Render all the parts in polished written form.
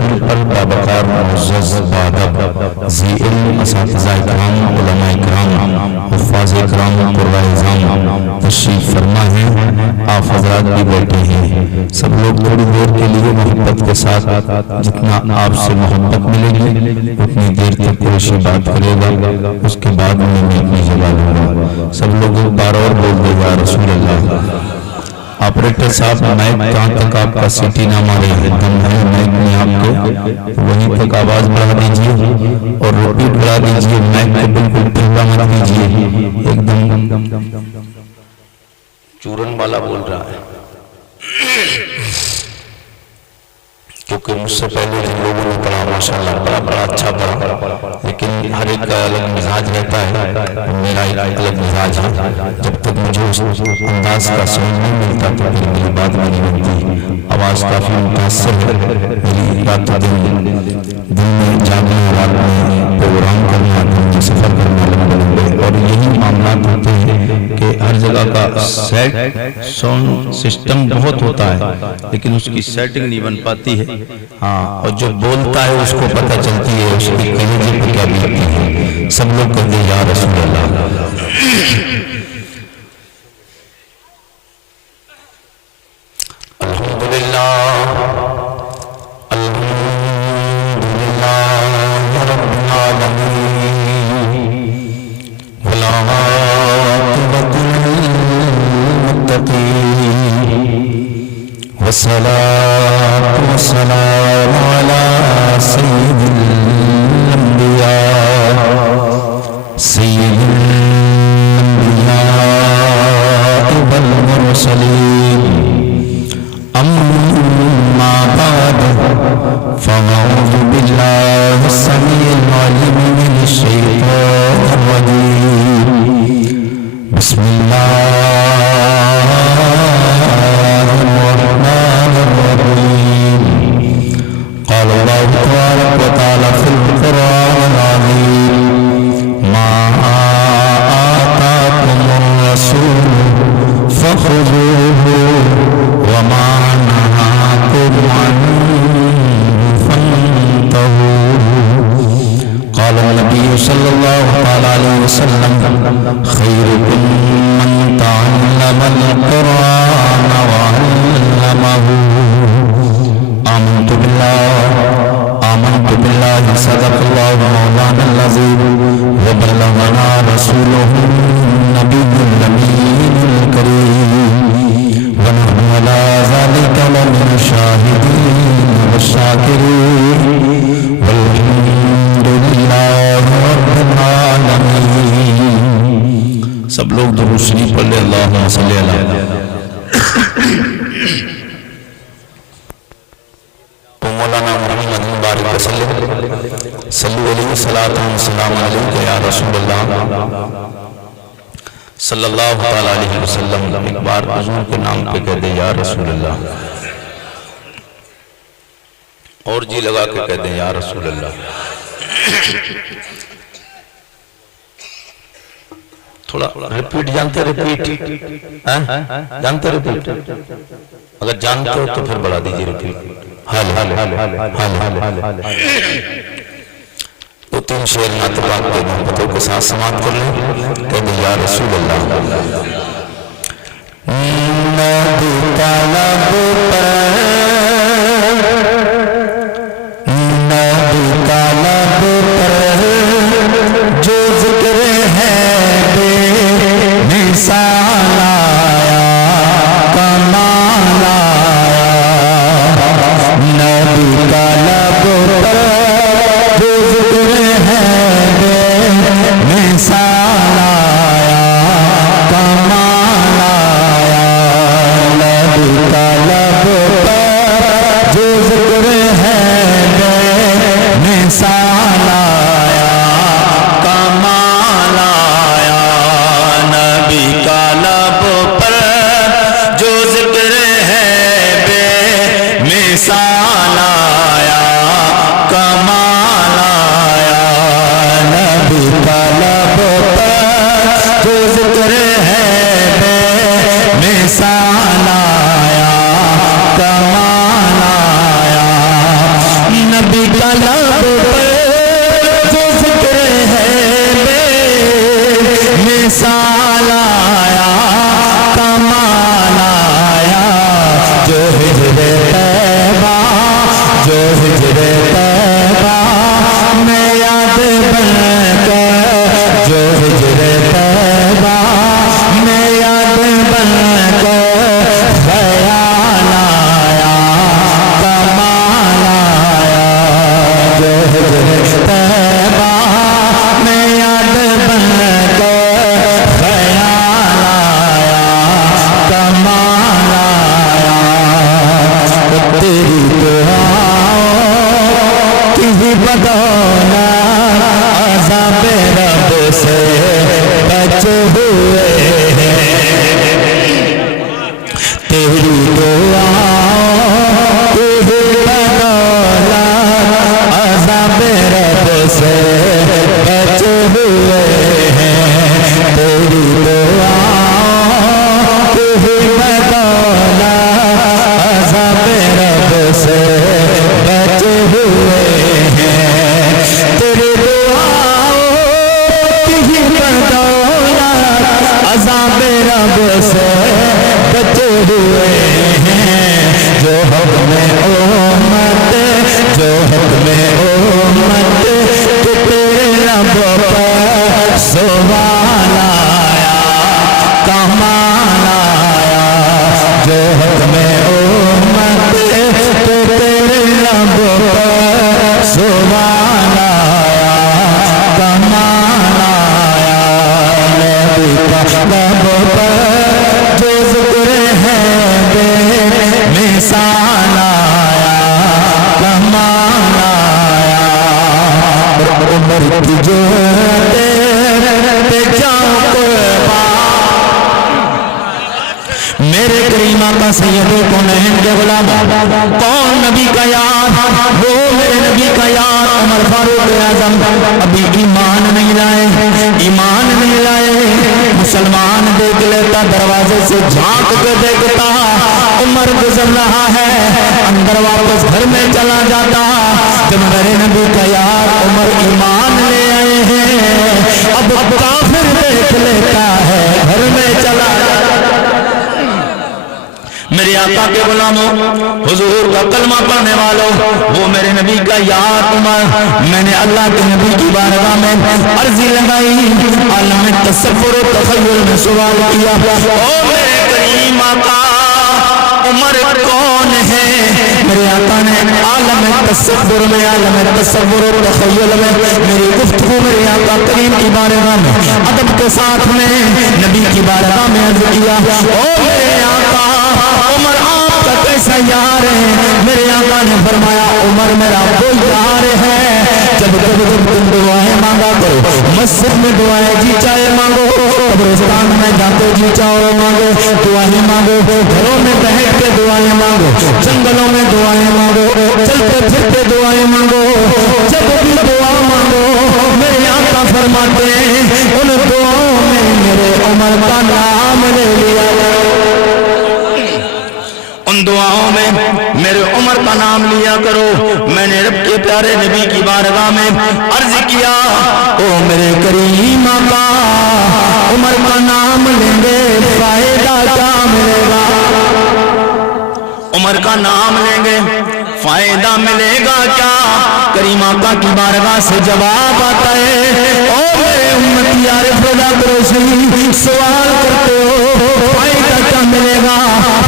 رسول پر بابقار معزز بادب ذی علم اساتذہ اکرام علماء اکرام حفاظ اکرام قرآن اعظام تشریف فرما ہے. آپ حضرات بھی بیٹھے ہیں. سب لوگ تھوڑی دیر کے لیے محبت کے ساتھ جتنا آپ سے محبت ملے گی اتنی دیر تک کوئی شی بات کرے گا, اس کے بعد میں اپنی جگہ لوں گا. سب لوگ ایک بار اور بول دے یا رسول اللہ. آپریٹر صاحب مائک کہاں تک آپ کا سیٹی نہ مارے ہیں, دم ہے مائک میں آپ کے, وہیں تک آواز بڑھا دیجئے اور ریپیٹ بڑھا دیجئے. مائک کو بالکل پھیلا مت دیجئے, ایک دم چورن والا بول رہا ہے. کیونکہ مجھ سے پہلے جن لوگوں نے پڑھا ماشاءاللہ بڑا اچھا پڑھا, لیکن ہر ایک کا الگ مزاج رہتا ہے. میرا ایک الگ مزاج ہے. جب تک مجھے اس انداز کا سمجھ نہیں ملتا تو پھر میری بات نہیں بنتی. آواز کافی متاثر ہے. میری رات دن میں جاگنے رات میں پروگرام کرنا, دن میں سفر کرنا لمبے, اور یہی معاملات ہوتے ہیں کہ ہر جگہ کا سیٹ ساؤنڈ سسٹم بہت ہوتا ہے لیکن اس کی سیٹنگ نہیں بن پاتی ہے. ہاں, اور جو بولتا ہے اس کو پتہ چلتی ہے اس کی کلیجے پہ کیا بیتی ہے. سب لوگ کہتے ہیں یا رسول اللہ. الحمدللہ الحمدللہ رب العالمین والعاقبۃ للمتقین والصلاة والسلام على سيد الأنبياء سيد الأنبياء والمرسلين. أما بعد فأعوذ بالله السميع العليم من الشيطان الرجيم. بسم الله قال الله تبارك وتعالى في القرآن العظيم ما آتاكم الرسول فخذوه وما نهاكم عنه فانتهوا. قال النبي صلى الله عليه وسلم خيركم من تعلم القرآن وعلمه. آمنت بالله صدق الله مولانا العظيم وبلغنا رسوله النبي الأمين الكريم ونحن على ذلك لمن الشاهدين والشاكرين والحمد لله رب العالمين. سب لوگ درود شریف پڑھ لیں. اللہم صلی علی مولانا محمد مبارک وسلم. صلی علیہ السلام علیکم یا رسول اللہ صلی اللہ علیہ وسلم. ایک بار حضور کے نام پہ کہہ دیں یا رسول اللہ, اور جی لگا کے کہہ دیں یا رسول اللہ. تھوڑا ریپیٹ جانتے ریپیٹ جانتے ریپیٹ, اگر جانتے ہو تو پھر بڑھا دیجئے ریپیٹ. دو تین شعر نعت پاک کے محبتوں کے ساتھ سماعت کر لیں. کہتے یا رسول اللہ. نبی طلب پر نبی طلب پر جو ذکر ہے بے مثال آیا کمال آیا. نبی طلب پر جو ذکر ہے بے مثال آیا کمال آیا. نبی طلب پر جو ذکر ہے بے مثال آیا کمال آیا. نبی طلب پر جو ذکر ہے بے مثال آیا کمال آیا. نبی طلب پر جو ذکر ہے بے مثال آیا کمال آیا. نبی کا لب پر جو ذکر ہے بے مثال آیا کمال آیا جو ہجر طیبہ جو ہجر طیبہ میں یاد بن کر جو ہجر طیبہ میں یاد بن کر خیال آیا کمال آیا جو ہجر طیبہ میں یاد بن کر خیال آیا کمال آیا تیری دعاؤں کی بدولت عذاب رب سے بچ ہوئے تیری دعاؤں کی بدولت عذاب رب سے بچ ہوئے تیری دعاؤں کی بدولت عذاب رب سے بچ ہوئے تیری دعاؤں کی بدولت عذاب رب سے بچ ہوئے جو حکم امت جو حکم امت کہ تیرے لب پر سوال آیا کمال آیا جو حکم امت کہ تیرے لب پر سوال آیا کمال آیا نبی کا لب پر جو ذکر ہے بے مثال آیا کمال آیا عمر کی جو تیرے جاؤ قربان میرے کریم آقا سید کونین کے غلام کون نبی کا یار وہ میرے نبی کا یار عمر فاروق اعظم ابھی ایمان نہیں لائے مسلمان دیکھ لیتا دروازے سے جھانک کے دیکھتا عمر گزر رہا ہے اندر واپس گھر میں چلا جاتا جب میرے نبی کا یار عمر ایمان لے آئے ہیں اب کافر دیکھ لیتا ہے گھر میں چلا میرے آقا کے غلاموں حضور کا کلمہ پڑھنے والوں وہ میرے نبی کا یار عمر میں نے اللہ کے نبی کی بارگاہ میں عرضی لگائی عالم تصور و تخیل میں سوال کیا او میرے کریم آقا عمر کون ہے میرے آقا نے عالم تصور میں عالم تصور و تخیل میں میری گفتگو میرے آقا کریم کی بارگاہ میں ادب کے ساتھ میں نبی کی بارگاہ میں عرض کیا او میرے آقا عمر آپ کا کیسا یار ہے میرے آقا نے فرمایا عمر میرا وہ یار ہے جب تم دعائیں مانگا کرو مسجد میں دعائیں جی چاہے مانگو قبرستان میں جاتے جی چاہو مانگو دعائیں مانگو گھروں میں بیٹھ کے دعائیں مانگو جنگلوں میں دعائیں مانگو چلتے پھرتے دعائیں مانگو جب بھی دعا مانگو میرے آقا فرماتے ہیں ان دعاؤں میں میرے عمر کا نام لے لیا ان دعاؤں میں میرے عمر کا نام لیا کرو میں نے رب کے پیارے نبی کی بارگاہ میں عرض کیا او میرے کریم آقا عمر کا نام لیں گے فائدہ کیا ملے گا عمر کا نام لیں گے فائدہ ملے گا کیا کریم آقا کی بارگاہ سے جواب آتا ہے او میرے امتی عارف رضا قریشی سوال کرتے ہو فائدہ کیا ملے گا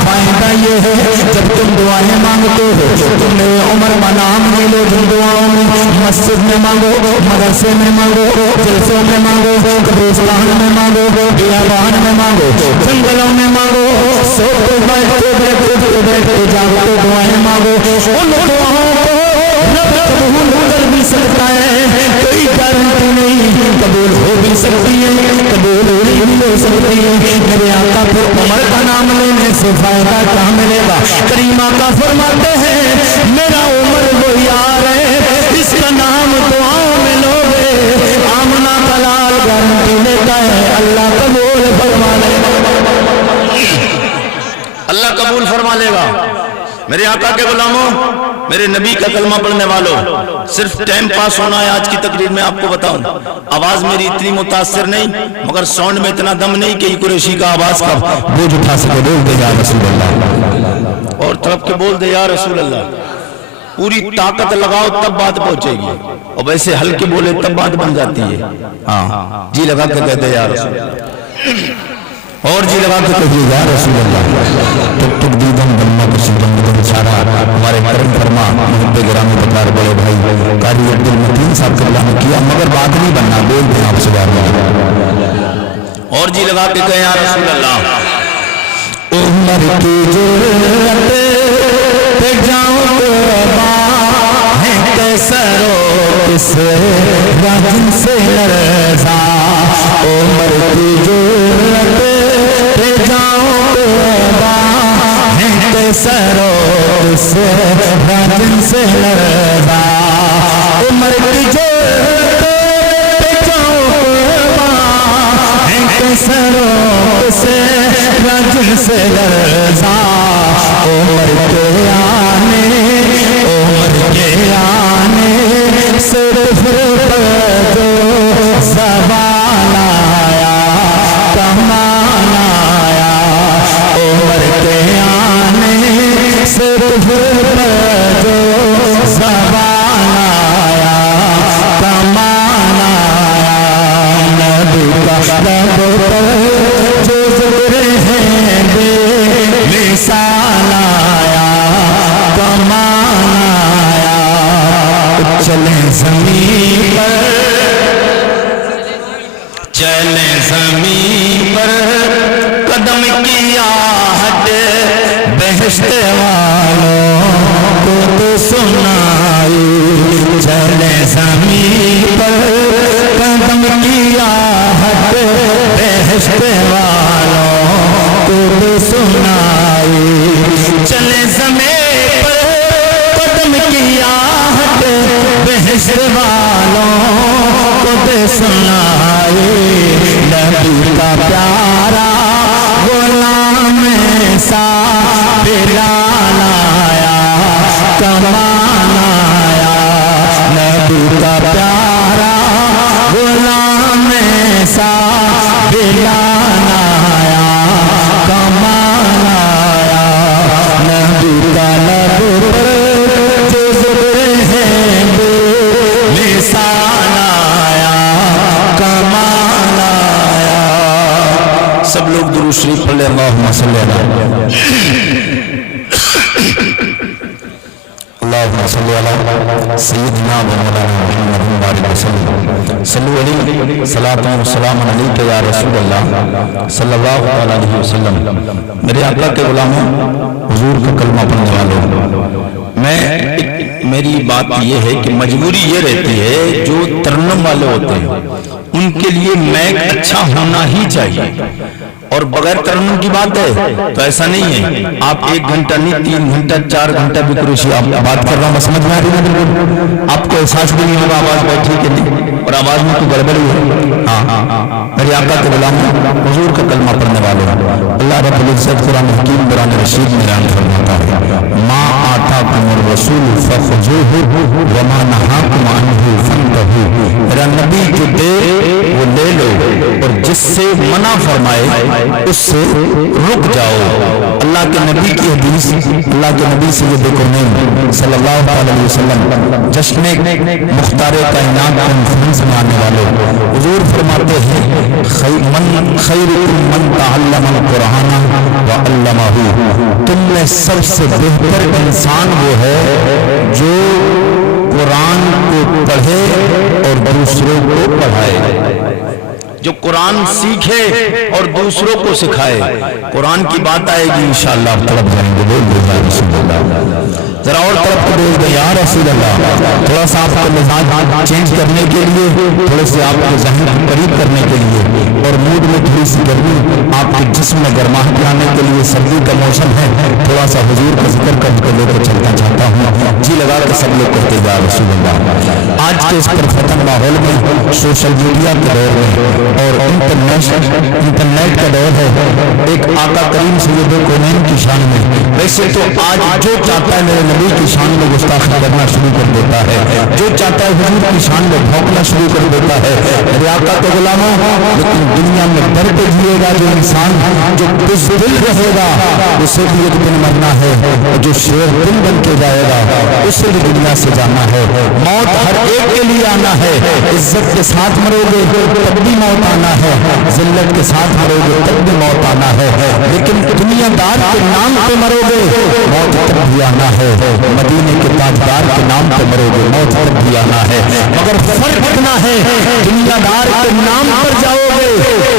فائدہ یہ ہے جب تم دعائیں مانگتے ہو تم نے عمر کا نام لے لو جن دعاؤں میں مسجد میں مانگو مدرسے میں مانگو جلسوں میں مانگو قبرستان میں مانگو بیابان میں مانگو جنگلوں میں مانگو سوتے بیٹھتے جاگتے دعائیں مانگو ان دعاؤں کو رب قبول کر بھی سکتا ہے کوئی گارنٹی نہیں قبول ہو بھی سکتی ہے قبول نہیں ہو سکتی ہے میرے آقا پھر عمر کا نام لینے سے فائدہ کیا ملے گا کریم آقا فرماتے ہیں میرا عمر وہ یار ہے اس کا نام دعاؤں میں لوگے آمنہ کا لال گارنٹی لیتا ہے اللہ قبول فرما لے گا اللہ قبول فرما لے گا میرے آقا کے غلاموں میرے نبی کا کلمہ پڑھنے والوں، صرف ٹائم پاس ہونا ہے آج کی تقریر میں آپ کو بتاؤں. آواز میری اتنی متاثر نہیں، مگر ساؤنڈ میں اتنا دم نہیں کہ قریشی کا آواز کا بوجھ اٹھا سکے. بول دے یا رسول اللہ، اور طرف کے بول دے یا رسول اللہ. پوری طاقت لگاؤ تب بات پہنچے گی، اور ویسے ہلکے بولے تب بات بن جاتی ہے. ہاں جی لگا کے کہتے یا رسول اللہ، اور جی لگا کے کہتے یا رسول اللہ. ٹک ٹک دیدن بننا کسی دن سارا ہمارے کرم فرما محب گرامی بکار بڑے بھائی قاری عبدالمتین صاحب کا اللہ نے کیا، مگر بات نہیں بننا. بول دیں آپ سے بار، اور جی لگا کے کہیں یا رسول اللہ. عمر کی جرأت پہ جاؤں ہے کیسرو کس راجن سے لرزا. عمر کی جرأت پہ جاؤں ہے کیسرو کس راجن سے لرزا. عمر کی جرأت پہ جاؤں ہے کیسرو کس راجن سے لرزا. عمر کے آنے صرف جو زبان آیا کمان آیا. عمر کے آنے صرف جو زبان آیا کمان آیا. نبی کا لب پر جو ذکر ہے بے مثال آیا کمان آیا. چلیں زمین پر، چلیں زمین پر قدم کی آہٹ بہشت والوں کو تو سنائی. چلیں زمین پر قدم کی آہٹ بہشت والوں کو تو سنائی. چلیں زمین پر قدم کی آہٹ بہشت والوں کو دے سنائی. نبی کا پیارا غلام ایسا بلال آیا کمان آیا. نبی کا پیارا غلام ایسا بلال آیا کمان آیا. نبی کا لب پر جو ذکر ہے بے مثال آیا کمان آیا. سب لوگ درود شریف پڑھ لیں. اللہم صلی اللہم صلی علی سیدنا و مولانا محمد وعلیہ وسلم. صلو علیہ صلاۃ و سلام علیک یا رسول اللہ صلی اللہ علیہ وسلم. میرے آقا کے غلاموں، حضور کا کلمہ پڑھنے والوں، میری بات یہ ہے کہ مجبوری یہ رہتی ہے جو ترنم والے ہوتے ہیں ان کے لیے میک اچھا ہونا ہی چاہیے. اور بغیر ترنم کی بات ہے تو ایسا نہیں ہے. آپ 1 گھنٹہ نہیں 3 گھنٹہ 4 گھنٹہ بھی قریشی آپ بات کر رہا ہوں، سمجھ میں آ رہی ہے بالکل. آپ کو احساس بھی نہیں ہوگا آواز بیٹھی کہ نہیں، اور آواز میں تو گڑبڑی ہے. ہاں میرے آقا کے غلاموں، حضور کا کلمہ پڑھنے والے اللہ رب العزت قرآن حکیم قرآن رشید میں بیان فرماتا ہے ما آتاکم الرسول فخذوہ وما نہاکم عنہ فانتہوا. میرا نبی جو دے وہ لے لو، اور جس سے منع فرمائے اس سے رک جاؤ. اللہ کے نبی کی حدیث، اللہ کے نبی سید کرنین صلی اللہ علیہ وسلم جشن مختار کائنات کانفرنس میں آنے والے حضور فرماتے ہیں خیرکم من تعلم القرآن وعلمہ. تم میں سب سے بہتر انسان وہ ہے جو قرآن کو پڑھے اور دوسروں کو پڑھائے، جو قرآن سیکھے اور دوسروں کو سکھائے. قرآن کی بات آئے گی انشاءاللہ آپ طرف جائیں گے. بول دے یا رسول اللہ. ذرا اور طرف کو بول دے یا رسول اللہ. تھوڑا سا آپ کا مزاج چینج کرنے کے لیے، تھوڑے سے آپ کے ذہن کو قریب کرنے کے لیے، اور موڈ میں تھوڑی سی گرمی، آپ کے جسم میں گرماہٹ لانے کے لیے، سردی کا موسم ہے، تھوڑا سا حضور کا ذکر کر لے کر چلنا چاہتا ہوں. جی لگا کے سب لوگ کہتے یا رسول اللہ. آج کے اس پر فتن ماحول میں، سوشل میڈیا کے دور میں اور انٹرنیٹ کا دور ہے، ایک آقا کریم سید کونین کی شان میں، ویسے تو آج جو چاہتا ہے میرے نبی کی شان میں گستاخی کرنا شروع کر دیتا ہے، جو چاہتا ہے حضور کی شان میں بھونکنا شروع کر دیتا ہے۔ میرے آقا کے غلاموں، لیکن دنیا میں ڈر کے جیے گا جو انسان، جو بزدل رہے گا اسے بھی ایک دن مرنا ہے، اور جو شیر دل بن کے جائے گا اسے بھی دنیا سے جانا ہے۔ موت ہر ایک کے لیے آنا ہے، عزت کے ساتھ مرو گے تب بھی موت آنا ہے، ذلت کے ساتھ مرو گے تب بھی موت آنا ہے، لیکن دنیا دار کے نام پہ مرو گے موت تب بھی آنا ہے، مدینے کے تاجدار کے نام پہ مرو گے موت تب بھی آنا ہے۔ مگر فرق اتنا ہے، دنیا دار کے نام پر جاؤ گے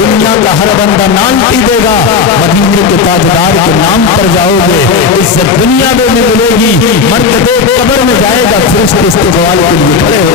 دنیا کا ہر بندہ نام پی دے گا، مدینے کے تاجدار کے نام پر جاؤ گے عزت دنیا میں ملے گی، مرتبے قبر میں جائے گا فرشتے استقبال کے لیے کھڑے ہو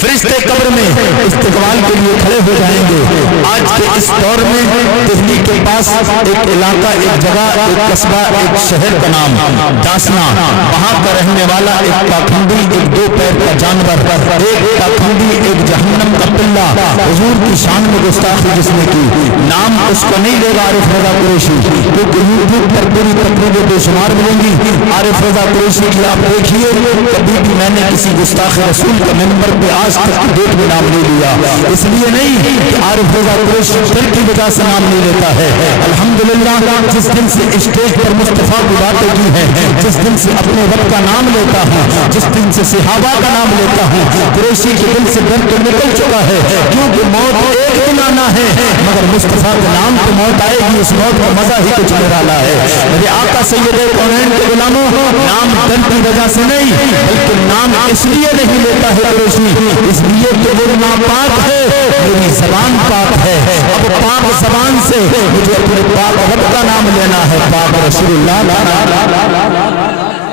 فرشتے قبر میں استقبال کے لیے کھڑے ہو جائیں گے۔ آج کے اس دور میں دہلی کے پاس ایک علاقہ، ایک جگہ، ایک قصبہ، ایک شہر کا نام ڈاسنا، وہاں کا رہنے والا ایک پاکھنڈی، ایک دو پیر کا جانور، ایک پاکھنڈی، ایک جہنم کا پلہ، حضور کی شان میں گستاخی جس نے کی، نام اس کو نہیں لے گا عارف رضا قریشی، کیونکہ یوٹیوب پر پوری تقریبیں بے شمار ملیں گی عارف رضا قریشی کی، آپ دیکھیے کبھی بھی میں نے کسی گستاخ رسول کا ممبر پہ آج تک ڈیٹ میں نام نہیں لیا، اس لیے نہیں کہ عارف رضا قریشی دل کی وجہ سے نام نہیں لیتا ہے۔ الحمدللہ جس دن سے اسٹیج پر مصطفیٰ کی باتیں کی ہیں، جس دن سے اپنے رب کا نام لیتا ہوں، جس دن سے صحابہ کا نام لیتا ہوں، قریشی کے دل سے ڈر تو نکل چکا ہے، کیونکہ موت ایک دن آنا ہے، مگر مصطفیٰ کے نام پہ موت آئے گی، اس موت کا مزہ ہی کچھ نرالا ہے۔ میرے آقا سید کونین کے غلاموں، نام ڈر کی وجہ سے نہیں بلکہ نام اس لیے نہیں لیتا ہے قریشی، اس لیے کہ وہ ناپاک ہے، میری زبان پاک ہے، اب پاک زبان سے مجھے اپنے پاک رب کا نام لینا ہے، پاک رسول اللہ،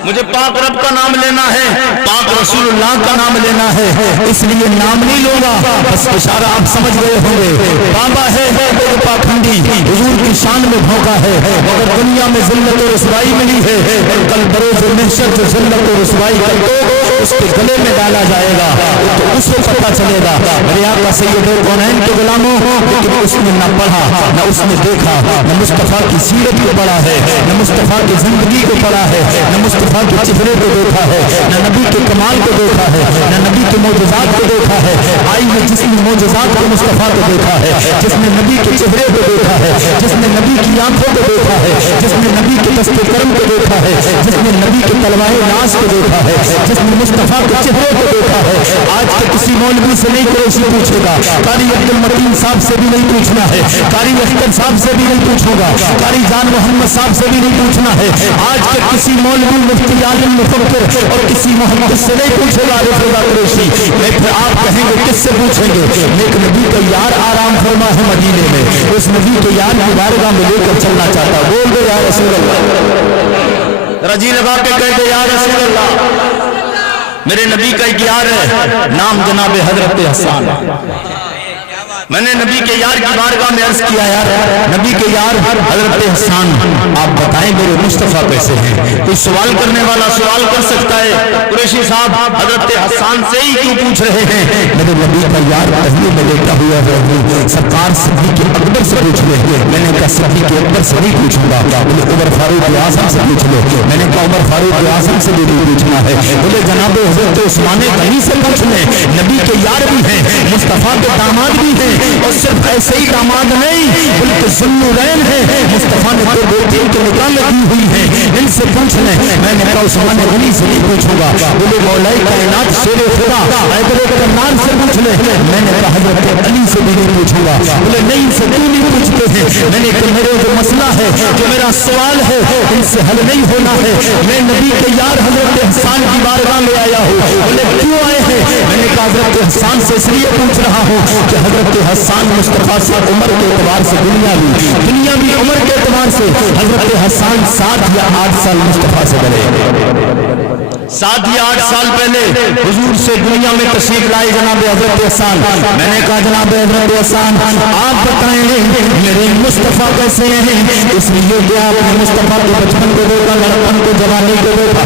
مجھے پاک رب کا نام لینا ہے، پاک رسول اللہ کا نام لینا ہے، اس لیے نام نہیں لوں گا۔ بس اشارہ آپ سمجھ گئے ہوں گے، بابا ہے پاکھنڈی، حضور کی شان میں بھونکا ہے، مگر دنیا میں ذلت و رسوائی ملی ہے، کل بروز محشر جو ذلت و رسوائی کا توق اس کے گلے میں ڈالا جائے گا تو اسے پتہ چلے گا۔ میرے آقا سید کونین کے غلاموں، لیکن اس نے نہ پڑھا، نہ اس نے دیکھا، نہ مصطفیٰ کی سیرت کو پڑھا ہے، نہ مصطفیٰ کی زندگی کو پڑھا ہے، نہ مصطفیٰ کے چہرے کو دیکھا ہے، نہ نبی کے کمال کو دیکھا ہے، نہ نبی کے معجزات کو دیکھا ہے۔ آئیے جس نے معجزات کو مصطفیٰ کو دیکھا ہے، جس نے نبی کے چہرے کو دیکھا ہے، جس نے نبی کی آنکھوں کو دیکھا ہے، جس نے نبی کے دست کرم کو دیکھا ہے، جس نے نبی کے تلوائے ناز کو دیکھا ہے، جس نے مصطفیٰ کے چہرے کو دیکھا ہے۔ آج کے کسی مولوی سے نہیں قریشی پوچھے گا، قاری عبد المتین صاحب سے بھی نہیں پوچھنا ہے، قاری اختر صاحب سے بھی نہیں پوچھوں گا، قاری جان محمد صاحب سے بھی نہیں پوچھنا ہے، آج کے کسی مولوی مفتی عالم مفکر اور کسی محدث سے نہیں پوچھے گا عارف رضا قریشی۔ میں پھر آپ کہیں گے کس سے پوچھیں گے؟ ایک نبی کا یار آرام فرما ہے مدینے میں، اس نبی کے یار کی بارگاہ میں لے کر چلنا چاہتا، بول دے یا رسول اللہ، رجی لگا کے کہہ دے یا رسول اللہ، میرے نبی کا ایک یار ہے، نام جناب حضرت حسان۔ میں نے نبی کے یار کی بارگاہ میں عرض کیا، یار نبی کے یار حضرت حسان، آپ بتائیں میرے مصطفیٰ کیسے ہیں؟ کوئی سوال کرنے والا سوال کر سکتا ہے، قریشی صاحب حضرت حسان سے ہی کیوں پوچھ رہے ہیں؟ میرے نبی کا یار پہلے میں لیٹا ہوا ہے، سرکار صدیق اکبر سے پوچھ لے۔ میں نے کہا صدیق اکبر سے نہیں پوچھوں گا، بولے عمر فاروق اعظم سے پوچھ لو۔ میں نے کہا عمر فاروق اعظم سے بھی نہیں پوچھنا ہے، بولے جناب حضرت عثمان غنی سے پوچھ لیں، نبی کے یار بھی ہیں، مصطفیٰ کے داماد بھی ہیں، اور صرف ایسے ہی داماد نہیں بلکہ ذوالنورین ہیں، مصطفیٰ نے دو بیٹی کے نکاح لگی ہوئی ہیں، ان سے پوچھ لیں۔ میں نے کہا عثمان غنی سے نہیں پوچھوں گا، بولے مولا کائنات شیر خدا حیدر کرنار سے پوچھ لیں۔ میں نے کہا حضرت علی سے بھی نہیں پوچھوں گا، بولے نہیں ان سے کیوں نہیں پوچھتے ہیں؟ میں نے کہا میرے جو مسئلہ ہے، جو میرا سوال ہے، ان سے حل نہیں ہونا ہے، میں نبی کے یار حضرت حسان کی بارگاہ میں آیا ہوں۔ بولے کیوں آئے ہیں؟ میں نے کہا حضرت حسان سے اس لیے پوچھ رہا ہوں کہ حضرت حسان مصطفیٰ سے عمر کے اعتبار سے دنیا بھی عمر کے اعتبار سے حضرت حسان 7 یا 8 سال مصطفیٰ سے بڑے، 7 یا 8 سال پہلے حضور سے دنیا میں تشریف لائے جناب حضرت حسان۔ میں نے کہا جناب حضرت حسان آپ بتائیں میرے مصطفیٰ کیسے ہیں؟ اس لیے کہ آپ نے مصطفیٰ کے بچپن کو دیکھا، لڑکپن کو، جوانی کو دیکھا،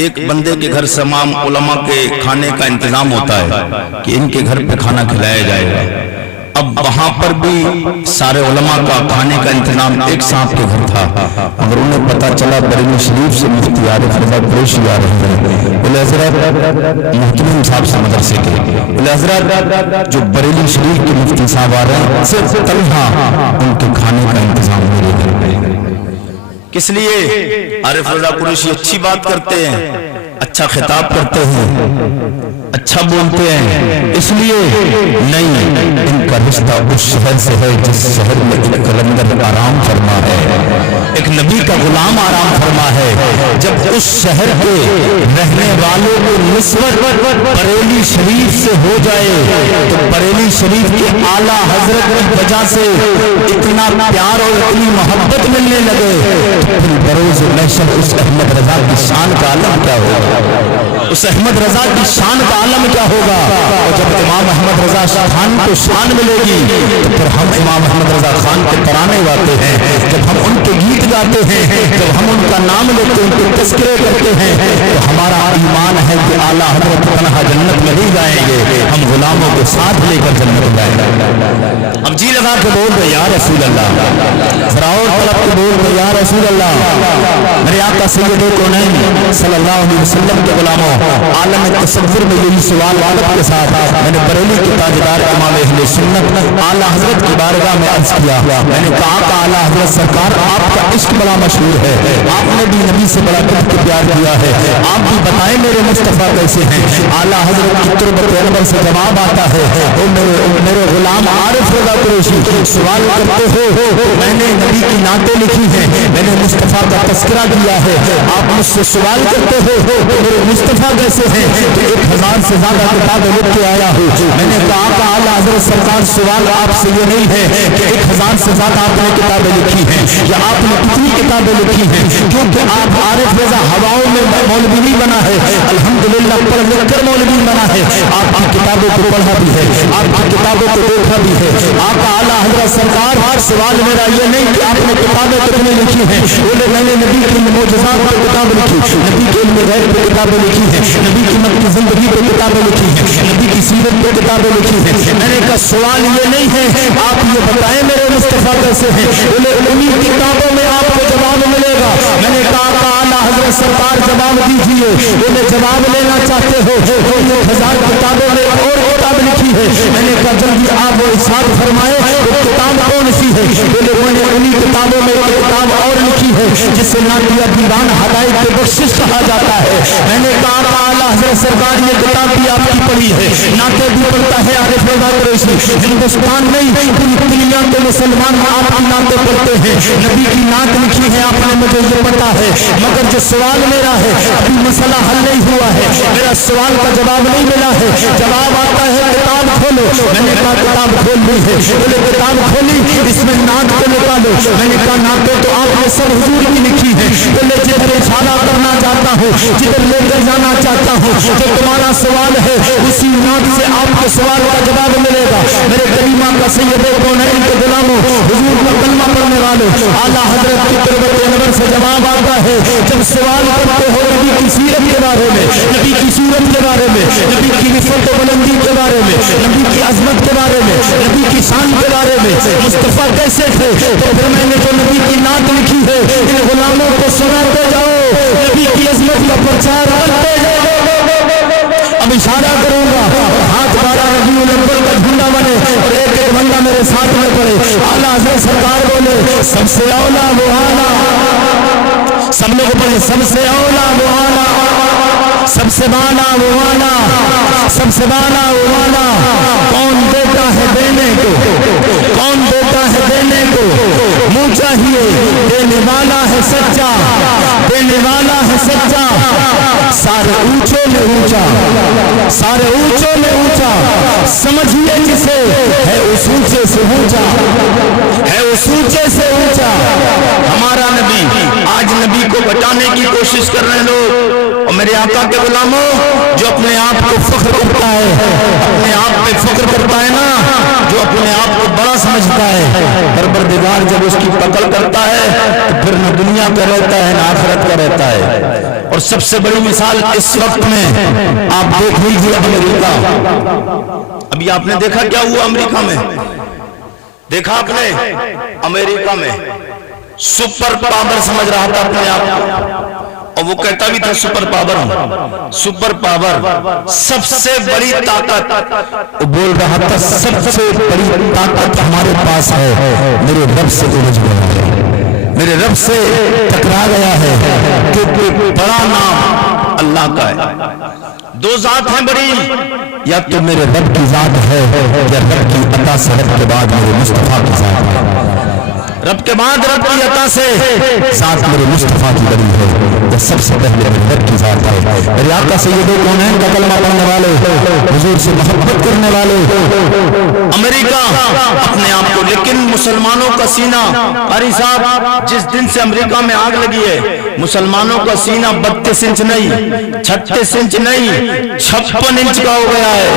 ایک بندے کے گھر سے تمام علماء کے کھانے کا انتظام ہوتا ہے کہ ان کے گھر پہ کھانا کھلایا جائے گا۔ اب وہاں پر بھی سارے علماء کا کھانے کا انتظام ایک صاحب کے گھر تھا، مگر انہیں پتا چلا بریلی شریف سے مفتی عارف رضا قریشی آ رہے ہیں۔ بولے حضرت محترم صاحب سے مدرسے کے، بولے حضرت جو بریلی شریف کے مفتی صاحب آ رہے ہیں صرف تنہا ان کے کھانے کا انتظام میرے گھر پہ۔ کس لیے؟ عارف رضا قریشی اچھی بات کرتے ہیں، اچھا خطاب کرتے ہیں، اچھا بولتے ہیں، اس لیے نہیں، ان کا رشتہ اس شہر سے ہے جس شہر میں ایک کلندر آرام فرما ہے، ایک نبی کا غلام آرام فرما ہے۔ جب اس شہر کے رہنے والوں کو نسبت بریلی شریف سے ہو جائے تو بریلی شریف کے اعلیٰ حضرت کی وجہ سے اتنا پیار اور اتنی محبت ملنے لگے تو پھر بروز محشر اس احمد رضا کی شان کا عالم کیا ہوگا؟ اس احمد رضا کی شان کا عالم کیا ہوگا؟ اور جب امام احمد رضا خان کو شان ملے گی تو پھر ہم امام احمد رضا خان کے ترانے گاتے ہیں، جب ہم ان کے گیت گاتے ہیں، جب ہم ان کا نام لیتے ہیں، ان کے تذکرے کرتے ہیں، تو ہمارا ایمان ہے کہ اعلیٰ حضرت تنہا جنت میں نہیں جائیں گے، ہم غلاموں کے ساتھ لے کر جنت جائیں گے۔ اب جی لگا کے بول رہے یا رسول اللہ، ذرا اور طلب کے بول رہے یا رسول اللہ۔ میرے آقا سید کونین صلی اللہ علیہ وسلم کے غلاموں، عالم تصور میں یہی سوال عادت کے ساتھ میں نے بریلی کے تاجدار امام اہل سنت اعلیٰ حضرت کی بارگاہ میں عرض کیا، میں نے کہا کہ اعلیٰ حضرت سرکار آپ کا عشق بڑا مشہور ہے، آپ نے بھی نبی سے بڑا قرب پیار کیا ہے، آپ بھی بتائیں میرے مصطفیٰ کیسے ہیں؟ اعلیٰ حضرت کی تربت انور سے جواب آتا ہے، او میرے غلام عارف رضا قریشی سوال کرتے ہو، میں نے نبی کی نعتیں لکھی ہیں، میں نے مصطفیٰ کا تذکرہ کیا ہے، آپ مجھ سے سوال کرتے ہو میرے مصطفیٰ کیسے ہیں؟ تو 1000 سے زیادہ کتابیں لکھ کے آیا ہوں۔ میں نے کہا کہ اعلیٰ حضرت سرکار سوال آپ سے یہ نہیں ہے کہ 1000 سے زیادہ آپ نے کتابیں لکھی ہیں یا آپ نے کتنی کتابیں لکھی ہیں، کیونکہ آپ عارف رضا ہواؤں میں مولوی نہیں بنا ہے، الحمدللہ پڑھ لکھ کر مولوی بنا ہے، آپ کی کتابوں کو پڑھا بھی ہے، آپ کی کتابوں کو دیکھا بھی ہے۔ آپ کا اعلیٰ حضرت سرکار سوال میرا یہ نہیں کہ آپ نے کتابیں کتنی لکھی ہیں، بولے میں نے نبی کے معجزات پر کتاب لکھی، نبی کے علم غیب پہ کتابیں لکھی ہیں، نبی کی مکی زندگی پہ کتابیں لکھی ہیں، نبی کی سیرت پہ کتابیں لکھی ہیں۔ میں نے کہا سوال یہ نہیں ہے آپ یہ بتائیں میرے مصطفیٰ کیسے ہیں، بولے انہی کتابوں میں آپ کو جواب ملے گا۔ میں نے کہا اعلیٰ حضرت سرکار جواب دیجیے، بولے جواب لینا چاہتے ہو تو 1000 کتابوں میں اور کتاب لکھی ہے۔ میں نے کہا جلدی آپ وہ ارشاد فرمائے وہ کتاب کون سی ہے؟ بولے میں نے انہی کتابوں میں ایک کتاب اور لکھی ہے جسے نعتیہ دیوان ہدایت کے بخشش کہا جاتا ہے۔ میں نے کہا اعلیٰ حضرت سرکار یہ کتاب بھی آپ کی پڑھی ہے، نعتیں بھی پڑھتا ہے عارف رضا قریشی، ہندوستان نہیں پوری دنیا کے مسلمان آپ کی نعتیں پڑھتے ہیں، نبی کی نعت لکھی ہے آپ نے مجھے یہ پتا ہے، مگر جو سوال میرا ہے ابھی مسئلہ حل نہیں ہوا ہے، میرا سوال کا جواب نہیں ملا ہے۔ جواب آتا ہے کتاب کھولو، میں نے کہا کتاب کھول لی ہے، بولے کتاب کھولی اس میں نعت کو نکالو، میں نے کہا نعتیں تو آپ نے سب حضور کی لکھی ہے، بولے جدھر اشارہ کرنا چاہتا ہوں جدھر لے کر جانا چاہتا ہوں، جو تمہارا سوال ہے اسی نعت سے آپ کے سوال کا جواب ملے گا۔ میرے کریمہ کا سید کونین کے غلاموں، حضور کا کلمہ پڑھنے والوں، اعلیٰ حضرت کی تربت انور سے جواب آتا ہے جب سوال کرتے ہو نبی کی سیرت کے بارے میں، نبی کی صورت کے بارے میں، نبی کی رفعت و بلندی کے بارے میں، نبی کی عظمت کے بارے میں، نبی کی شان کے بارے میں، مصطفیٰ کیسے تھے، تو پھر میں نے جو نبی کی نعت لکھی ہے ان غلاموں کو سناتے جاؤ، نبی کی عظمت کا پرچار کرتے جاؤ۔ اب اشارہ کروں گا ہاتھ 12 ربیع الاول کا جھنڈا بنے اور ایک ایک بندہ میرے ساتھ میں پڑے، اعلیٰ حضرت سرکار بولے سب سے اولا وہ اعلیٰ، سب لوگ پڑھے سب سے اولا وہ اعلیٰ، سب سے بالا وہ اعلیٰ، سب سے بالا وہ اعلیٰ، کون دیتا ہے دینے کو، کون دیتا ہے دینے کو، منہ چاہیے دینے والا ہے سچا، دینے والا ہے سچا، سارے اونچوں میں اونچا، سارے اونچوں میں اونچا، سمجھیے جسے ہے اس اونچے سے اونچا، ہے اس اونچے سے اونچا۔ ہمارا نبی آج نبی کو بچانے کی کوشش کر رہے لوگ، اور میرے آقا کے غلاموں جو اپنے آپ کو فخر کرتا ہے، اپنے آپ پہ فخر کرتا ہے نا، جو اپنے آپ کو بڑا سمجھتا ہے، پروردگار جب اس کی پکڑ کرتا ہے تو پھر نہ دنیا کا رہتا ہے نہ آخرت کا رہتا ہے۔ اور سب سے بڑی مثال اس وقت میں آپ دیکھ لیجیے امریکہ۔ ابھی آپ نے دیکھا کیا ہوا امریکہ میں؟ دیکھا آپ نے امریکہ میں سپر پاور سمجھ رہا تھا اپنے آپ کو، اور وہ کہتا بھی تھا سپر پاور ہوں، سپر پاور سب سے بڑی طاقت، وہ بول رہا تھا سب سے بڑی طاقت ہمارے پاس ہے، میرے رب سے الجھ گیا ہے، میرے رب سے ٹکرا گیا ہے، کیونکہ بڑا نام اللہ کا ہے۔ دو ذات ہیں بڑی، یا تو میرے رب کی ذات ہے یا رب کی عطا سے رب کے بعد میرے مصطفیٰ کی ذات ہے، رب کے بعد رب کی عطا سے ذات میرے مصطفیٰ کی بڑی ہے، یہ سب سے پہلے میرے رب کی ذات ہے۔ میرے آقا سید کونین کا کلمہ پڑھنے والے، حضور سے محبت کرنے والے، امریکہ اپنے آپ کو، لیکن مسلمانوں کا سینہ، قاری صاحب جس دن سے امریکہ میں آگ لگی ہے، مسلمانوں کا سینہ 32 انچ نہیں، 36 انچ نہیں، 56 انچ کا ہو گیا ہے،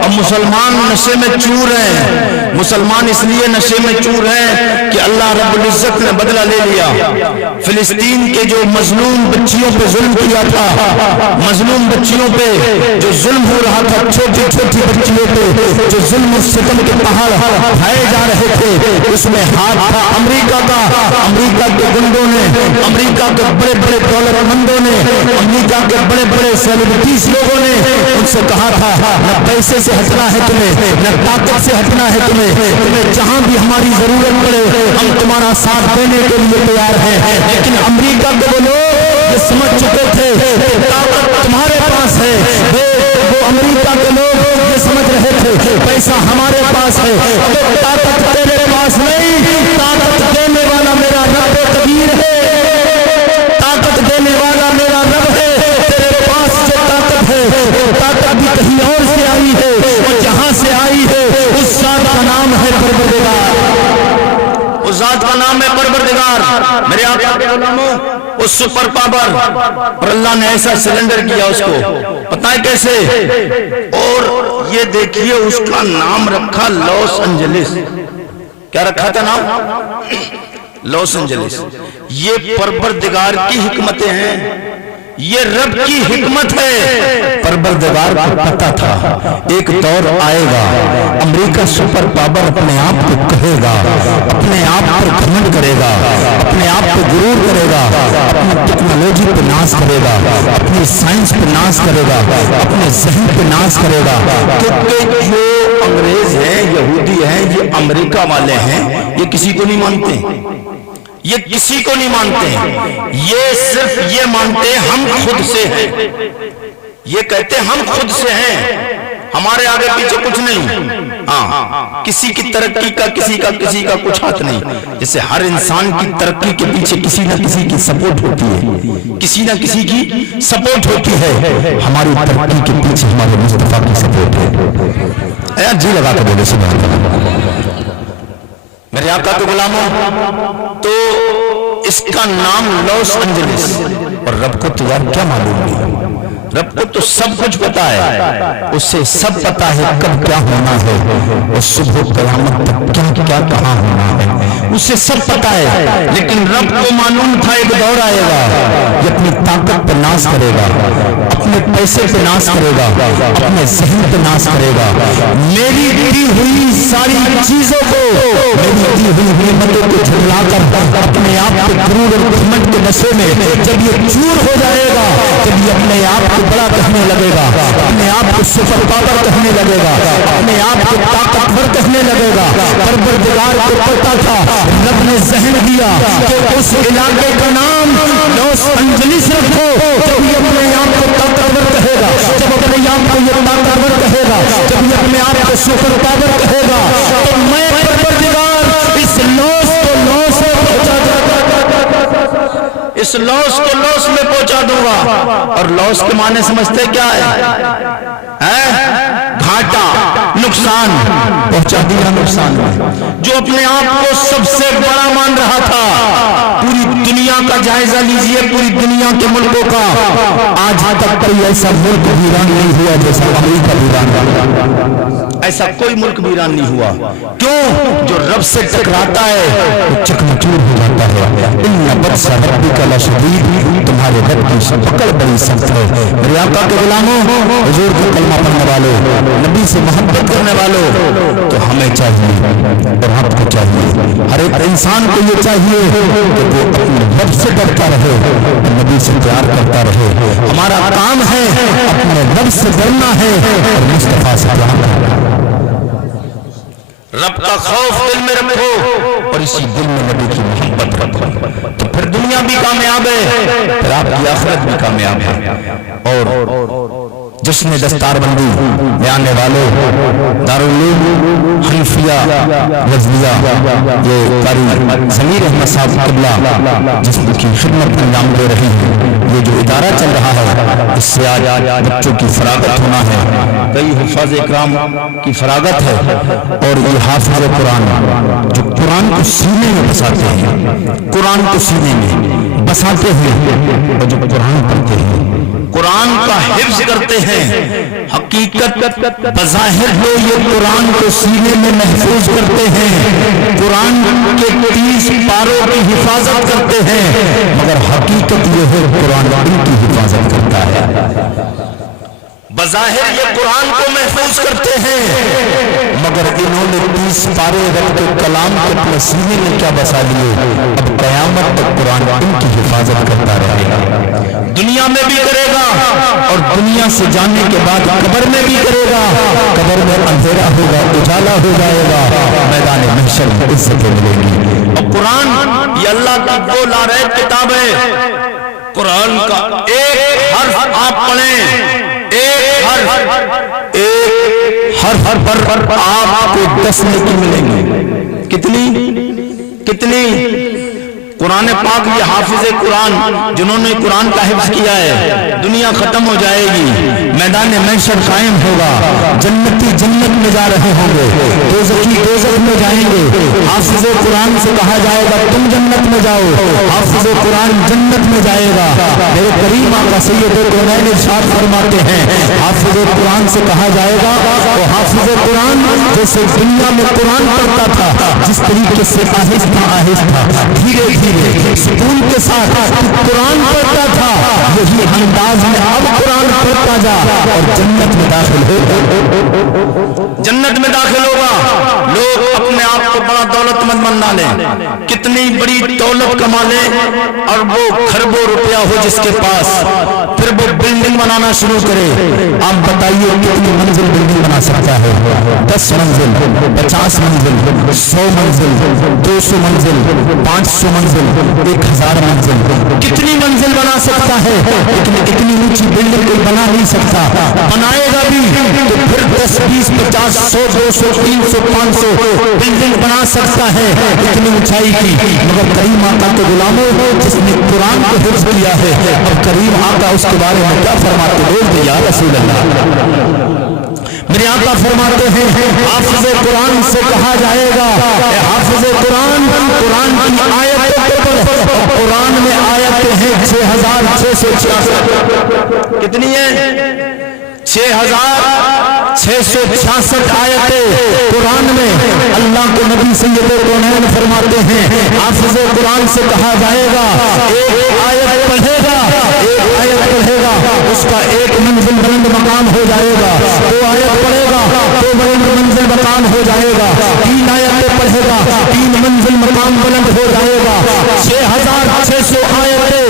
اور مسلمان نشے میں چور ہیں۔ مسلمان اس لیے نشے میں چور ہیں کہ اللہ رب العزت نے بدلہ لے لیا۔ فلسطین کے جو مظلوم بچیوں پہ ظلم کیا تھا، مظلوم بچیوں پہ جو ظلم ہو رہا تھا، چھوٹی چھوٹی بچیوں پہ جو ظلم و ستم کے پہاڑ اٹھائے جا رہے تھے، اس میں ہاتھ تھا امریکہ کا۔ امریکہ کے گنڈوں نے، امریکہ کے بڑے بڑے دولت مندوں نے، امریکہ کے بڑے بڑے سیلیبریٹیز لوگوں نے ان سے کہا تھا نہ پیسے سے ہٹنا ہے تمہیں، نہ طاقت سے ہٹنا ہے تمہیں جہاں بھی ہماری ضرورت پڑے ہم تمہارا ساتھ دینے کے لیے تیار ہیں۔ لیکن امریکہ کے وہ لوگ یہ سمجھ چکے تھے کہ طاقت تمہارے پاس ہے، وہ امریکہ کے لوگ یہ سمجھ رہے تھے پیسہ ہمارے پاس ہے، تو طاقت تیرے پاس نہیں، طاقت دینے والا میرا رب کبیر ہے، طاقت دینے والا میرا رب ہے۔ تیرے پاس جو طاقت ہے وہ طاقت بھی کہیں اور سے آئی ہے، وہ جہاں سے آئی ہے اس ذات کا نام ہے پروردگار، اس ذات کا نام ہے پروردگار۔ میرے آقا کے غلاموں، اس سپر پاور، اور اللہ نے ایسا سلنڈر کیا اس کو، پتہ ہے کیسے؟ اور یہ دیکھیے اس کا نام رکھا لاس انجلس۔ کیا رکھا تھا نام؟ Los Angeles. یہ پروردگار کی حکمتیں ہیں، یہ رب کی حکمت ہے۔ پروردگار کو پتہ تھا ایک دور آئے گا امریکہ سپر پاور اپنے آپ کو کہے گا، اپنے آپ پر گھمنڈ کرے گا، اپنے آپ پہ غرور کرے گا، اپنی ٹیکنالوجی پہ ناز کرے گا، اپنی سائنس پہ ناز کرے گا، اپنے ذہن پہ ناز کرے گا، کیونکہ جو انگریز ہیں، یہودی ہیں، یہ امریکہ والے ہیں، یہ کسی کو نہیں مانتے، یہ کسی کو نہیں مانتے ہیں، یہ صرف یہ مانتے ہیں ہم خود سے ہیں، یہ کہتے ہیں ہم خود سے ہیں، ہمارے آگے پیچھے کچھ نہیں۔ ہاں، کسی کی ترقی کا کسی کا کچھ ہاتھ نہیں۔ جیسے ہر انسان کی ترقی کے پیچھے کسی نہ کسی کی سپورٹ ہوتی ہے، کسی نہ کسی کی سپورٹ ہوتی ہے، ہماری ترقی کے پیچھے ہمارے مصطفیٰ کی سپورٹ ہے۔ یار جی لگا کر بولے سبحان اللہ۔ میرے آقا کے غلاموں، تو اس کا نام لاس انجلس، اور رب کو تو یار کیا معلوم ہے؟ رب کو تو سب کچھ پتا ہے، اسے سب پتا ہے کب کیا ہونا ہے، اور صبح قیامت تک کیا کیا کہاں ہونا ہے، اسے سب پتا ہے۔ لیکن رب کو معلوم تھا ایک دور آئے گا یہ اپنی طاقت پہ ناز کرے گا، اپنے پیسے پہ ناز کرے گا، اپنے ذہن پہ ناز کرے گا، میری دی ہوئی ساری چیزوں کو، میری دی ہوئی نعمتوں کو جھٹلا کر اپنے آپ کو غرور اور گھمنڈ کے نشے میں جب یہ چور ہو جائے گا، جب یہ اپنے آپ کو بڑا کہنے لگے گا، اپنے آپ کو سپر پاور کہنے لگے گا، اپنے آپ کو طاقتور کہنے لگے گا۔ پروردگار کو پتا تھا، رب نے ذہن دیا کہ اس علاقے کا نام لاس انجلس رکھو۔ جب یہ اپنے آپ کو طاقتور کہے گا، جب اپنے آپ کو یہ طاقتور کہے گا، جب یہ اپنے آپ کو سپر پاور کہے گا، تو میں پروردگار اس لاس کو لاس میں پہنچا دوں گا، اس لاس کو لاس میں پہنچا دوں گا۔ اور لاس کے معنی سمجھتے کیا ہے؟ گھاٹا، نقصان، پہنچا دیا نقصان میں۔ جو اپنے آپ کو سب سے بڑا مان رہا تھا، پوری دنیا کا جائزہ لیجئے، پوری دنیا کے ملکوں کا، آج تک کوئی ایسا ملک ویران نہیں ہوا جیسا امریکہ ویران ہوا۔ ایسا کوئی ملک ویران نہیں ہوا. کیوں؟ جو رب سے ٹکراتا ہے وہ چکمچور ہو جاتا ہے. ان بطش ربک لشدید، تمہارے رب کی پکڑ بڑی سخت ہے. میرے آقا کے غلاموں، حضور کو کلمہ پڑھنے والوں، نبی سے محبت کرنے والوں، تو ہمیں چاہیے اور آپ کو چاہیے، ہر ایک انسان کو یہ چاہیے کہ وہ اپنے رب سے ڈرتا رہے، نبی سے پیار کرتا رہے. ہمارا کام ہے اپنے رب سے ڈرنا ہے اور مصطفیٰ سے پیار کرنا. رب کا خوف دل میں رکھو اور اسی دل میں نبی کی محبت رکھو، تو پھر دنیا بھی کامیاب ہے، پھر آپ کی آخرت بھی کامیاب ہے. اور جشن دستار بندی میں آنے والوں، دارالعلوم حنفیہ رضویہ، یہ قاری ضمیر احمد صاحب قبلہ جس کی خدمت انجام دے رہی ہے، یہ جو ادارہ چل رہا ہے، اس سے آج بچوں کی فراغت ہونا ہے. کئی حفاظ اکرام کی فراغت ہے، اور یہ حافظ قرآن جو قرآن کو سینے میں بساتے ہیں، قرآن کو سینے میں بساتے ہیں، اور جو قرآن پڑھتے ہیں، قرآن کا حفظ کرتے ہیں. حقیقت بظاہر وہ یہ قرآن کو سینے میں محفوظ کرتے ہیں، قرآن کے 30 پاروں کی حفاظت کرتے ہیں، مگر حقیقت یہ ہے قرآن ان کی حفاظت کرتا ہے. بظاہر یہ قرآن کو محفوظ کرتے ہیں، مگر انہوں نے 30 پارے رب کے کلام کو اپنے سینے میں کیا بسا لیے. اب قیامت تک قرآن ان کی حفاظت کرتا رہے گا، دنیا میں بھی کرے گا اور دنیا سے جانے کے بعد قبر میں بھی کرے گا. قبر میں اندھیرا ہوگا، اجالا ہو جائے گا، میدان محشر میں عزتیں ملیں گی. اور قرآن یہ اللہ کی دو لارحت کتاب ہے. قرآن کا ایک حرف آپ پڑھیں، ایک حرف پر آپ کو 10 نیکی ملیں گے. کتنی؟ قرآن پاک یہ حافظ قرآن جنہوں نے قرآن کا حفظ کیا ہے، دنیا ختم ہو جائے گی، میدان محشر قائم ہوگا، جنتی جنت میں جا رہے ہوں گے، دوزخی دوزخ میں جائیں گے. حافظ قرآن سے کہا جائے گا تم جنت میں جاؤ، حافظ قرآن جنت میں جائے گا. میرے کریم آقا سید کونین ارشاد فرماتے ہیں، حافظ قرآن سے کہا جائے گا وہ حافظ قرآن جیسے دنیا میں قرآن پڑھتا تھا، جس طریقے سے آہستہ آہستہ دھیرے دھیرے سکون کے ساتھ قرآن پڑھتا تھا، یہی انداز میں اب قرآن پڑھتا جا اور جنت میں داخل ہوگا. لوگ اپنے آپ کو بڑا دولت مند بنا لیں، کتنی بڑی دولت کما لیں، اور وہ کھربوں روپیہ ہو جس کے پاس، پھر وہ بلڈنگ بنانا شروع کرے. آپ بتائیے کتنی منزل بلڈنگ بنا سکتا ہے؟ 10 منزل، 50 منزل، 100 منزل، 200 منزل، 500 منزل، 1000 منزل، کتنی منزل بنا سکتا ہے؟ لیکن اتنی اونچی بلڈنگ کوئی بنا نہیں سکتا. بنائے گا بھی تو پھر 10 20 50 100 200 300 500 بلڈنگ بنا سکتا ہے اتنی اونچائی کی. مگر کریم آقا کے غلاموں جس نے قرآن کو حفظ کیا ہے، اب کریم آقا اس کے بارے میں کیا فرماتے؟ بول دے یا رسول اللہ. میرے آقا فرماتے ہیں حافظ قرآن سے کہا جائے گا اے حافظ قرآن، قرآن کی آیتوں پر قرآن میں آیتیں ہیں 6666. کتنی ہیں؟ 6666 آیتیں قرآن میں. اللہ کو نبی سید کونین فرماتے ہیں حافظ قرآن سے کہا جائے گا ایک آیت پڑھے گا اس کا 1 منزل بلند مقام ہو جائے گا. 2 آیت پڑھے گا 2 بلند منزل مقام ہو جائے گا. 3 آیتیں پڑھے گا 3 منزل مقام بلند ہو جائے گا. 6600 آیتیں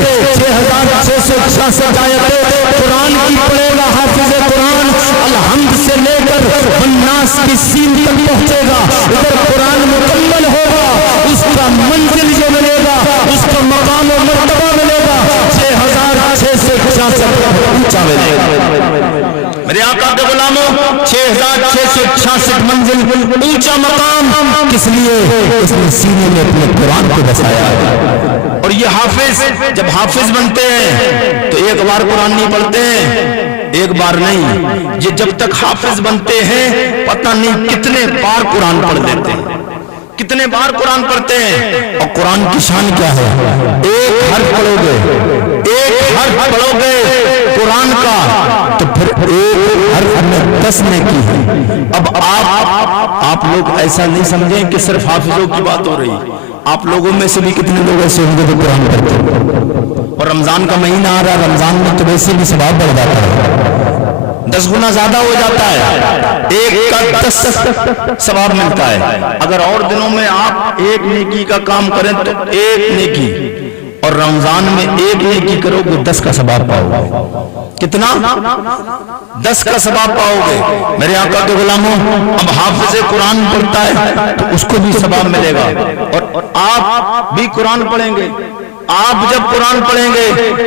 6666 آیتیں قرآن کی پڑھے گا حافظ قرآن. الحمد سے لے کر والناس کی سین تک پہنچے گا. ادھر قرآن مکمل ہوگا، اس کا منزل جو ملے گا، اس کا مقام و مرتبہ ملے گا 6666 اونچا ملے گا. میرے آقا کے غلاموں 6666 منزل اونچا مقام کس لیے؟ اس نے سینے میں اپنے قرآن کو بسایا ہے. اور یہ حافظ جب حافظ بنتے ہیں تو ایک بار قرآن نہیں پڑھتے ہیں، ایک بار نہیں، یہ جب تک حافظ بنتے ہیں پتہ نہیں کتنے بار قرآن پڑھ لیتے ہیں، کتنے بار قرآن پڑھتے ہیں. اور قرآن کی شان کیا ہے؟ ایک حرف پڑھو گے ایک حرف پڑھو گے قرآن کا تو پھر ایک حرف میں 10 نیکی ہے۔ اب آپ لوگ ایسا نہیں سمجھیں کہ صرف حافظوں کی بات ہو رہی، آپ لوگوں میں سے بھی کتنے لوگ ایسے ہوں گے جو قرآن پڑھتے ہیں، اور رمضان کا مہینہ آ رہا ہے، رمضان میں تو ویسے بھی ثواب بڑھ جاتا ہے، 10 گنا زیادہ ہو جاتا ہے، ایک کا 10 ثواب ملتا ہے۔ اگر اور دنوں میں آپ ایک نیکی کا کام کریں تو ایک نیکی، اور رمضان میں ایک نیکی کرو گے 10 کا ثواب پاؤ گے۔ کتنا؟ 10 کا ثواب پاؤ گے۔ میرے آقا کے غلاموں، اب حافظ قرآن پڑھتا ہے تو اس کو بھی ثواب ملے گا، اور آپ بھی قرآن پڑھیں گے، آپ جب قرآن پڑھیں گے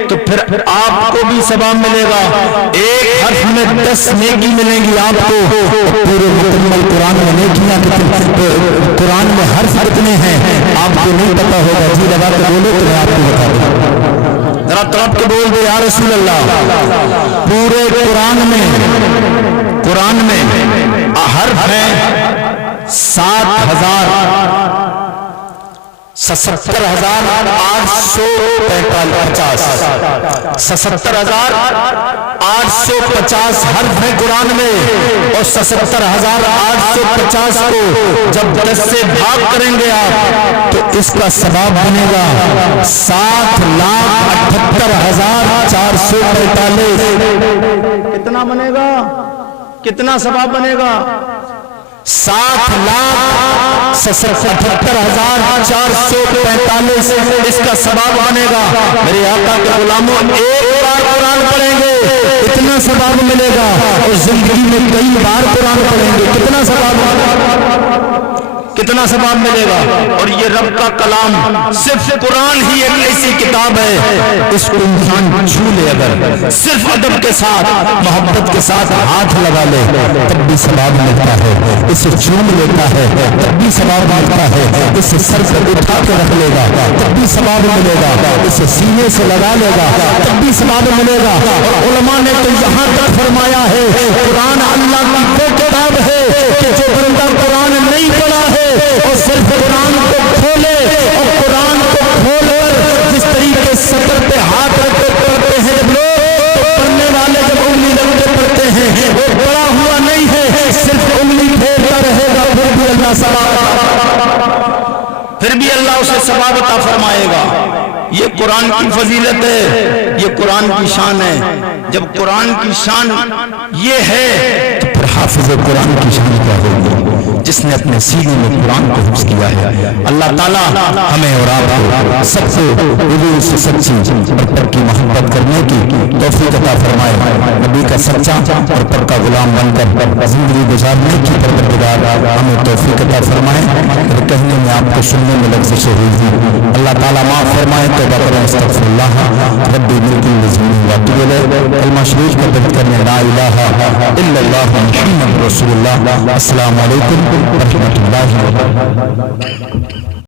تو پھر آپ کو بھی ثواب ملے گا، ایک حرف میں 10 نیکی ملیں گی آپ کو۔ پورے مکمل قرآن میں نیکیاں کتنے، قرآن میں حرف کتنے ہیں آپ کو نہیں پتا ہوگا، جی لگا کے بولو تو میں آپ کو بتا دوں، ذرا تڑپ کے بول دے یا رسول اللہ۔ پورے قرآن میں حرف ہیں 77,850 حرف ہیں قرآن میں، اور 77,850 کو جب 10 سے بھاگ کریں گے آپ تو اس کا ثواب بنے گا 7,78,445۔ کتنا بنے گا؟ کتنا ثواب بنے گا؟ 7,78,445 اس کا ثواب بنے گا۔ میرے آقا کے غلاموں، ایک بار قرآن پڑھیں گے اتنا ثواب ملے گا، اور زندگی میں کئی بار قرآن پڑھیں گے کتنا ثواب ملے گا۔ اور یہ رب کا کلام، صرف قرآن ہی ایک ایسی کتاب ہے اس کو انسان چھو لے، اگر صرف ادب کے ساتھ محبت کے ساتھ ہاتھ لگا لے تب بھی ثواب ملتا ہے، اسے چوم لیتا ہے تب بھی ثواب ملتا ہے، اسے سر سے اٹھا کے رکھ لے گا تب بھی ثواب ملے گا، اسے سینے سے لگا لے گا تب بھی ثواب ملے گا۔ اور علماء نے تو یہاں تک فرمایا ہے قرآن اللہ کی وہ کتاب ہے کہ جو بندہ قرآن نہیں پڑھا ہے اور صرف قرآن کو کھولے، اور قرآن کو کھول کر جس طریقے سطر پہ ہاتھ رکھ کے پڑھتے ہیں جب لوگ، تو پڑھنے والے جب انگلی رکھ کے پڑھتے ہیں وہ پڑھا ہوا نہیں ہے، صرف انگلی پھیرتا رہے گا، پھر بھی اللہ اسے ثواب عطا فرمائے گا۔ یہ قرآن کی فضیلت ہے، یہ قرآن کی شان ہے۔ جب قرآن کی شان یہ ہے تو پھر حافظ قرآن کی شان کیا ہوگی، جس نے اپنے سینے میں قرآن کو حفظ کیا ہے۔ اللہ تعالیٰ ہمیں اور آپ کو سب سے حضور سے سچی اور پکی محبت کرنے کی توفیق عطا فرمائے، نبی کا سچا اور پکا غلام بن کر زندگی گزارنے کی پروردگار ہمیں توفیق عطا فرمائے۔ اور کہنے میں آپ کو سننے میں لفظ ہوئی تھی، اللہ تعالیٰ معاف فرمائے، توبہ کریں، استغفر اللہ ربی من کل ذنب واتوب الیہ۔ کلمہ شریف کا پڑھ کرنے لا الہ الا اللہ محمد رسول اللہ۔ السلام علیکم ورحمۃ اللہ وبرکاتہ۔